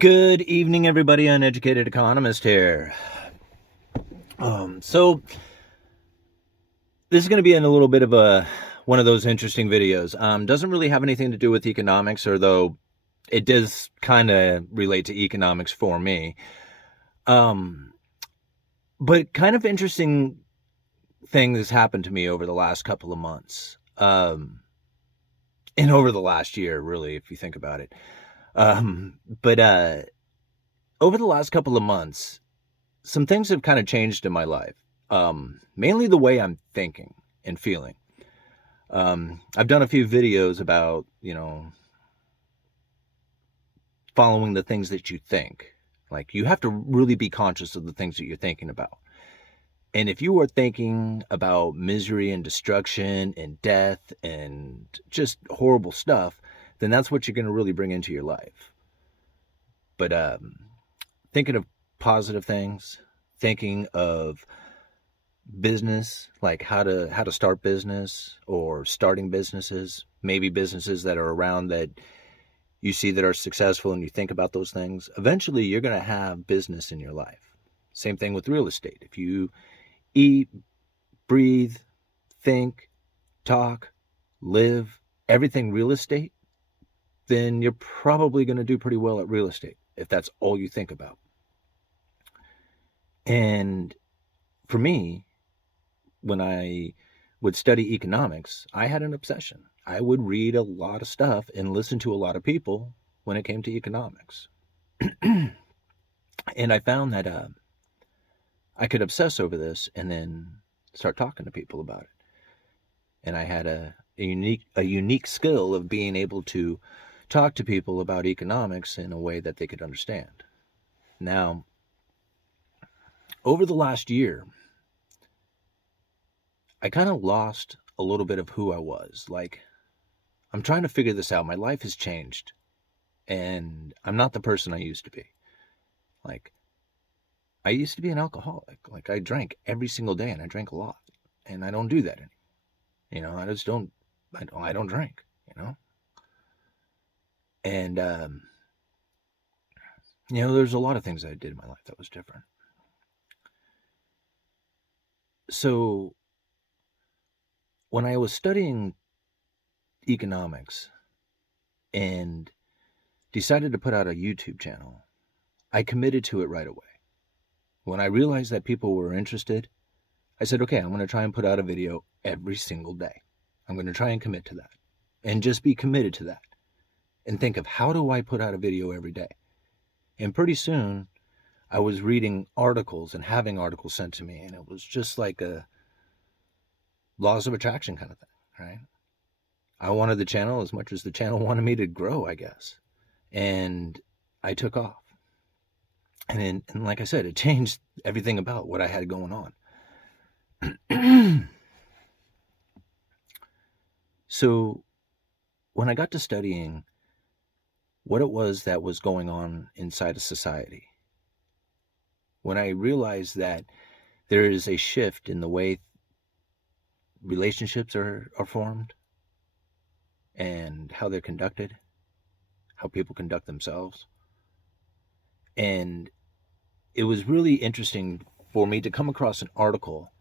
Good evening, everybody. Uneducated economist here. So this is going to be in a little bit of a one of those interesting videos. Doesn't really have anything to do with economics, or though it does kind of relate to economics for me. Um, but kind of interesting thing that's happened to me over the last couple of months, and over the last year, really, if you think about it. But over the last couple of months, some things have kind of changed in my life. Mainly the way I'm thinking and feeling. I've done a few videos about, following the things that you think. Like, you have to really be conscious of the things that you're thinking about. And if you are thinking about misery and destruction and death and just horrible stuff, then that's what you're going to really bring into your life. But thinking of positive things, thinking of business, like how to start business or starting businesses, maybe businesses that are around that you see that are successful, and you think about those things, eventually you're going to have business in your life. Same thing with real estate. If you eat, breathe, think, talk, live, everything real estate, then you're probably going to do pretty well at real estate if that's all you think about. And for me, when I would study economics, I had an obsession. I would read a lot of stuff and listen to a lot of people when it came to economics. And I found that I could obsess over this and then start talking to people about it. And I had a unique skill of being able to talk to people about economics in a way that they could understand. Now, over the last year, I kind of lost a little bit of who I was. Like, I'm trying to figure this out. My life has changed, and I'm not the person I used to be. Like, I used to be an alcoholic. Like, I drank every single day, and I drank a lot, and I don't do that anymore. I just don't. I don't drink. And there's a lot of things I did in my life that was different. So when I was studying economics and decided to put out a YouTube channel, I committed to it right away. When I realized that people were interested, I said, okay, I'm going to try and put out a video every single day. I'm going to try and commit to that and just be committed to that and think of, how do I put out a video every day? And pretty soon I was reading articles and having articles sent to me, and it was just like a laws of attraction kind of thing, right? I wanted the channel as much as the channel wanted me to grow, I guess. And I took off. And like I said, it changed everything about what I had going on. So when I got to studying what it was that was going on inside of society, when I realized that there is a shift in the way relationships are formed and how they're conducted, how people conduct themselves. And it was really interesting for me to come across an article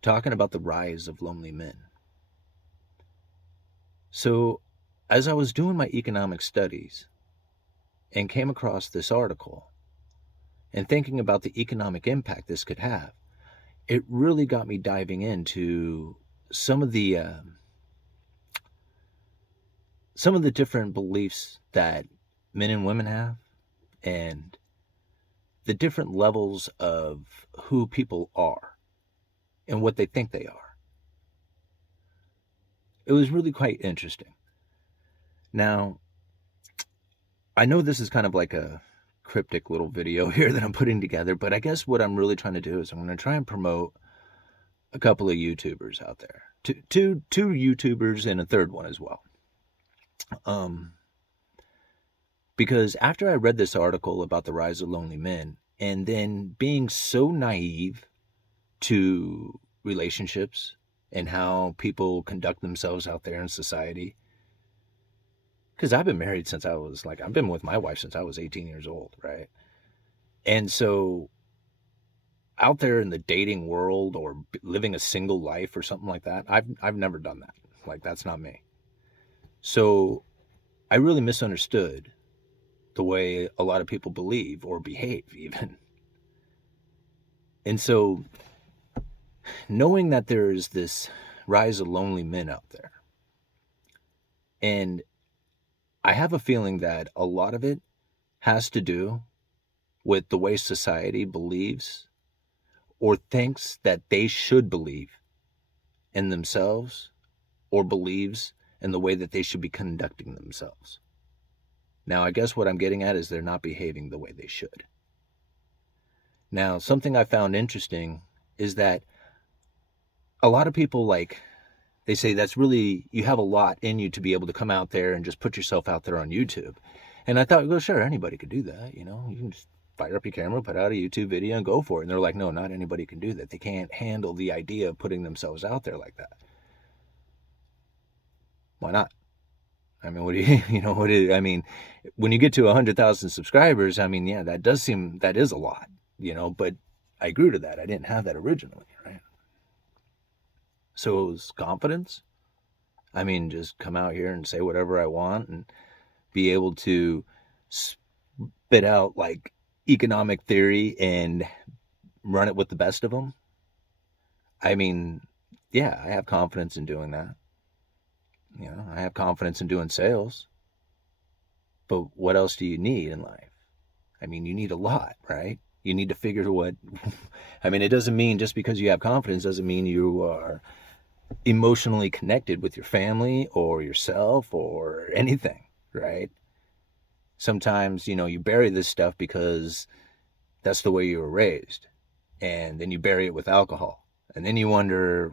talking about the rise of lonely men. So, as I was doing my economic studies and came across this article and thinking about the economic impact this could have, it really got me diving into some of the uh, some of the different beliefs that men and women have, and the different levels of who people are and what they think they are. It was really quite interesting. Now, I know this is kind of like a cryptic little video here that I'm putting together, but I guess what I'm really trying to do is I'm going to try and promote a couple of YouTubers out there. Two YouTubers and a third one as well. Um, because after I read this article about the rise of lonely men, and then being so naive to relationships and how people conduct themselves out there in society, because I've been married since I've been with my wife since I was 18 years old, right? And so out there in the dating world or living a single life or something like that, I've never done that. Like, that's not me. So I really misunderstood the way a lot of people believe or behave, even. And so, knowing that there's this rise of lonely men out there, and I have a feeling that a lot of it has to do with the way society believes or thinks that they should believe in themselves or believes in the way that they should be conducting themselves. Now, I guess what I'm getting at is they're not behaving the way they should. Now, something I found interesting is that a lot of people, like, they say that's really, you have a lot in you to be able to come out there and just put yourself out there on YouTube. And I thought, well, sure, anybody could do that. You know, you can just fire up your camera, put out a YouTube video and go for it. And they're like, no, not anybody can do that. They can't handle the idea of putting themselves out there like that. Why not? I mean, what do you, I mean, when you get to 100,000 subscribers, I mean, yeah, that is a lot, but I grew to that. I didn't have that originally, right? So it was confidence. I mean, just come out here and say whatever I want and be able to spit out like economic theory and run it with the best of them. I mean, yeah, I have confidence in doing that. I have confidence in doing sales. But what else do you need in life? I mean, you need a lot, right? You need to figure what, I mean, it doesn't mean just because you have confidence doesn't mean you are emotionally connected with your family or yourself or anything, right? Sometimes, you bury this stuff because that's the way you were raised. And then you bury it with alcohol. And then you wonder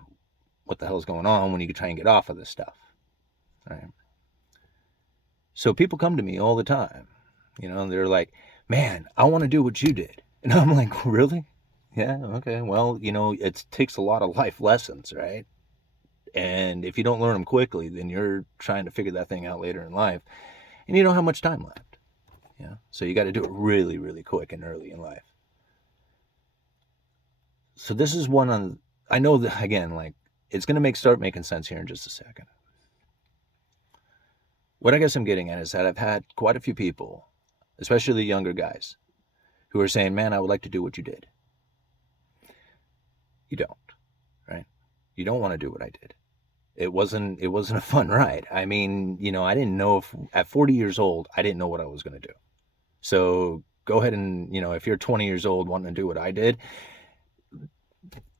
what the hell's going on when you try and get off of this stuff, right? So people come to me all the time, they're like, man, I want to do what you did. And I'm like, really? Yeah, okay. Well, it takes a lot of life lessons, right? And if you don't learn them quickly, then you're trying to figure that thing out later in life. And you don't have much time left. Yeah. So you got to do it really, really quick and early in life. So this is one on, I know that, again, like, it's going to start making sense here in just a second. What I guess I'm getting at is that I've had quite a few people, especially the younger guys, who are saying, man, I would like to do what you did. You don't, right? You don't want to do what I did. It wasn't a fun ride. I mean, I didn't know if at 40 years old, I didn't know what I was going to do. So go ahead and, if you're 20 years old wanting to do what I did,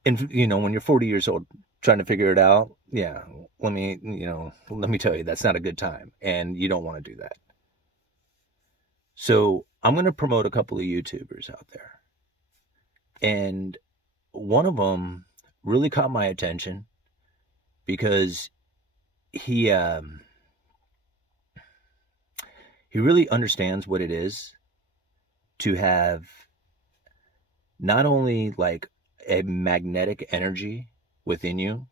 and, when you're 40 years old trying to figure it out, yeah, let me tell you, that's not a good time. And you don't want to do that. So I'm going to promote a couple of YouTubers out there. And one of them really caught my attention because he really understands what it is to have not only like a magnetic energy within you,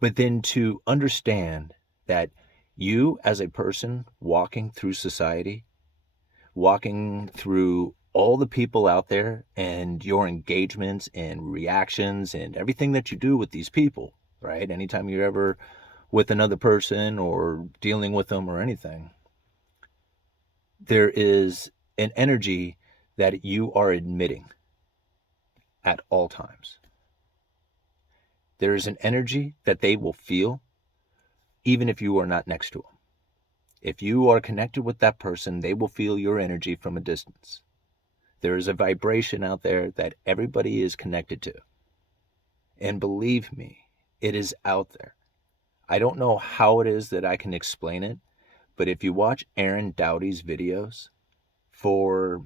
but then to understand that you as a person walking through society, walking through all the people out there and your engagements and reactions and everything that you do with these people, right? Anytime you're ever with another person or dealing with them or anything, there is an energy that you are admitting at all times. There is an energy that they will feel even if you are not next to them. If you are connected with that person, they will feel your energy from a distance. There is a vibration out there that everybody is connected to. And believe me, it is out there. I don't know how it is that I can explain it, but if you watch Aaron Doughty's videos for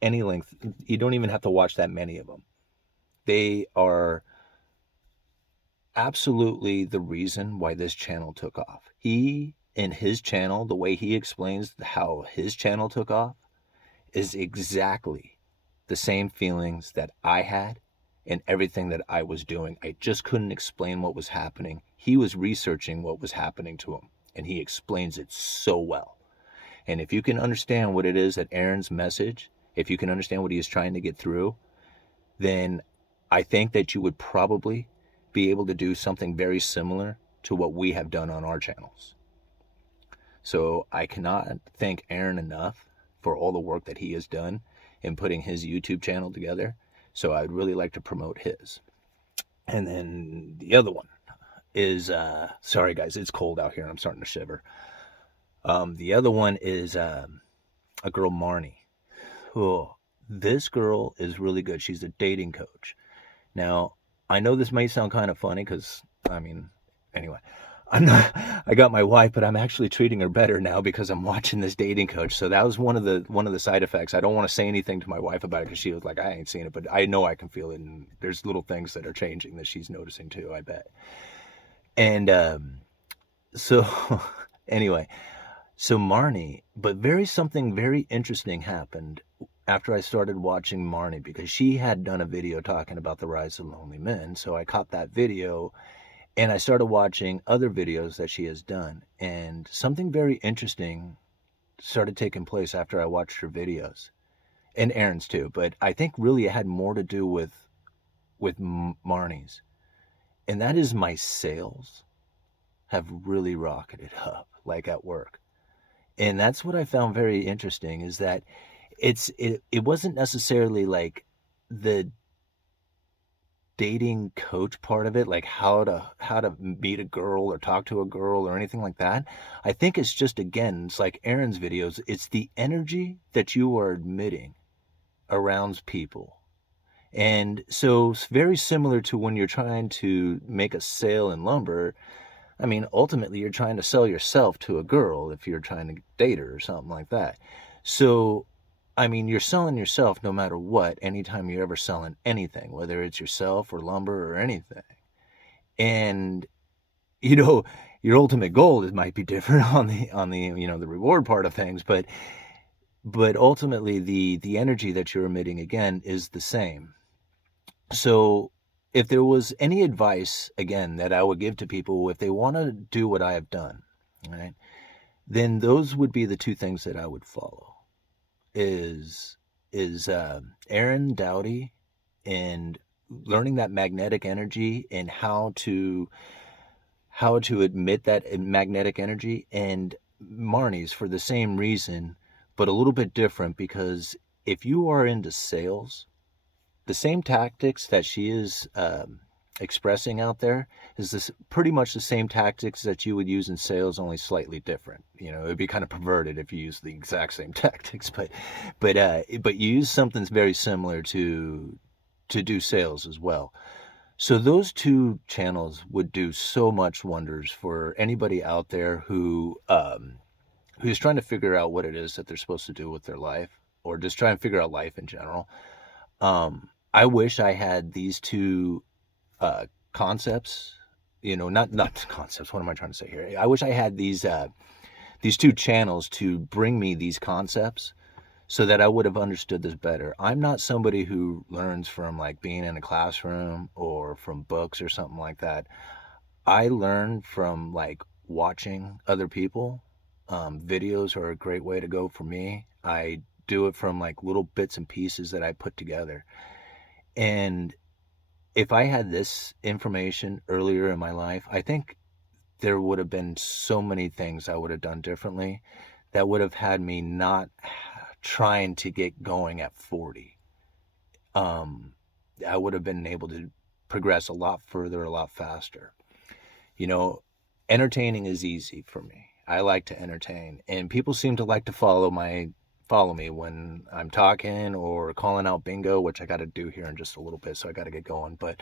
any length, you don't even have to watch that many of them. They are absolutely the reason why this channel took off. He, in his channel, the way he explains how his channel took off is exactly the same feelings that I had and everything that I was doing. I just couldn't explain what was happening. He was researching what was happening to him. and he explains it so well. And if you can understand what it is that Aaron's message, if you can understand what he is trying to get through, then I think that you would probably be able to do something very similar to what we have done on our channels. So I cannot thank Aaron enough for all the work that he has done in putting his YouTube channel together. So I'd really like to promote his. And then the other one is, sorry guys, it's cold out here. I'm starting to shiver. The other one is a girl, Marni. Oh, this girl is really good. She's a dating coach. Now, I know this may sound kind of funny because, I mean, anyway, I got my wife, but I'm actually treating her better now because I'm watching this dating coach. So that was one of the side effects. I don't want to say anything to my wife about it because she was like, I ain't seen it, but I know I can feel it. And there's little things that are changing that she's noticing too, I bet. And so anyway, so Marni, but something very interesting happened after I started watching Marni, because she had done a video talking about the rise of lonely men. So I caught that video and I started watching other videos that she has done. And something very interesting started taking place after I watched her videos, and Aaron's too. But I think really it had more to do with Marni's. And that is my sales have really rocketed up, like at work. And that's what I found very interesting, is that it wasn't necessarily like the dating coach part of it, like how to meet a girl or talk to a girl or anything like that. I think it's just, again, it's like Aaron's videos, it's the energy that you are emitting around people. And so it's very similar to when you're trying to make a sale in lumber. I mean, ultimately, you're trying to sell yourself to a girl if you're trying to date her or something like that. So, I mean, you're selling yourself no matter what, anytime you're ever selling anything, whether it's yourself or lumber or anything. And, your ultimate goal might be different on the the reward part of things, but ultimately the energy that you're emitting, again, is the same. So if there was any advice, again, that I would give to people if they want to do what I have done, right, then those would be the two things that I would follow. Is Aaron Doughty, and learning that magnetic energy and how to emit that magnetic energy, and Marni's for the same reason, but a little bit different, because if you are into sales, the same tactics that she is expressing out there is this pretty much the same tactics that you would use in sales, only slightly different. It would be kind of perverted if you use the exact same tactics, but you use something very similar to do sales as well. So those two channels would do so much wonders for anybody out there who's trying to figure out what it is that they're supposed to do with their life, or just try and figure out life in general. I wish I had these two concepts, not concepts. What am I trying to say here? I wish I had these two channels to bring me these concepts so that I would have understood this better. I'm not somebody who learns from like being in a classroom or from books or something like that. I learn from like watching other people. Videos are a great way to go for me. I do it from like little bits and pieces that I put together. And if I had this information earlier in my life, I think there would have been so many things I would have done differently that would have had me not trying to get going at 40. I would have been able to progress a lot further, a lot faster. Entertaining is easy for me. I like to entertain, and people seem to like to follow me when I'm talking or calling out bingo, which I got to do here in just a little bit, so I got to get going. But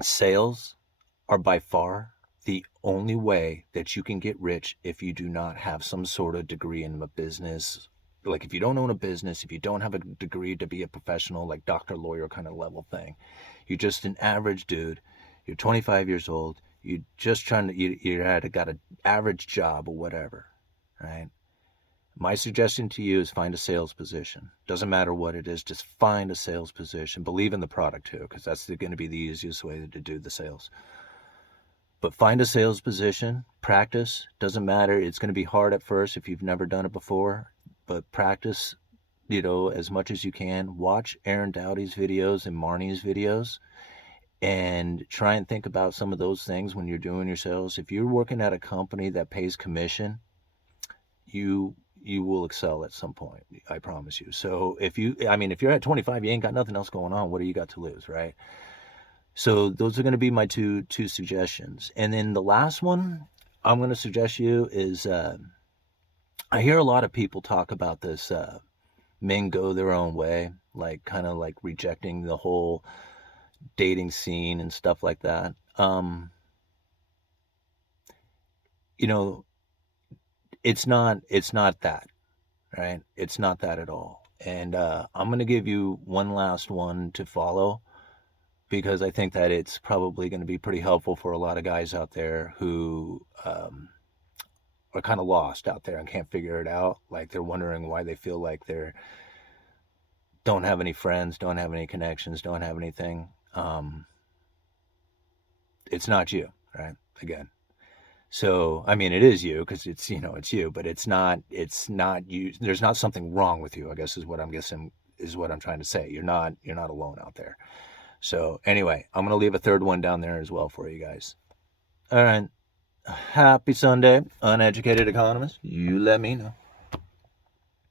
sales are by far the only way that you can get rich if you do not have some sort of degree in a business. Like if you don't own a business, if you don't have a degree to be a professional, like doctor, lawyer kind of level thing, you're just an average dude. You're 25 years old. You're just got an average job or whatever, right? My suggestion to you is find a sales position. Doesn't matter what it is, just find a sales position. Believe in the product too, because that's going to be the easiest way to do the sales. But find a sales position, practice. Doesn't matter. It's going to be hard at first if you've never done it before, but practice, as much as you can. Watch Aaron Doughty's videos and Marni's videos and try and think about some of those things when you're doing your sales. If you're working at a company that pays commission, you will excel at some point. I promise you. So if you're at 25, you ain't got nothing else going on. What do you got to lose, right? So those are going to be my two suggestions. And then the last one I'm going to suggest you is I hear a lot of people talk about this men go their own way, like kind of like rejecting the whole dating scene and stuff like that. You know, it's not that, right? It's not that at all. And I'm going to give you one last one to follow because I think that it's probably going to be pretty helpful for a lot of guys out there who are kind of lost out there and can't figure it out. Like they're wondering why they feel like they're don't have any friends, don't have any connections, don't have anything. It's not you, right? Again. So, I mean, it is you because it's you, but it's not you. There's not something wrong with you, I guess is what I'm trying to say. You're not alone out there. So anyway, I'm going to leave a third one down there as well for you guys. All right. Happy Sunday, uneducated economist. You let me know.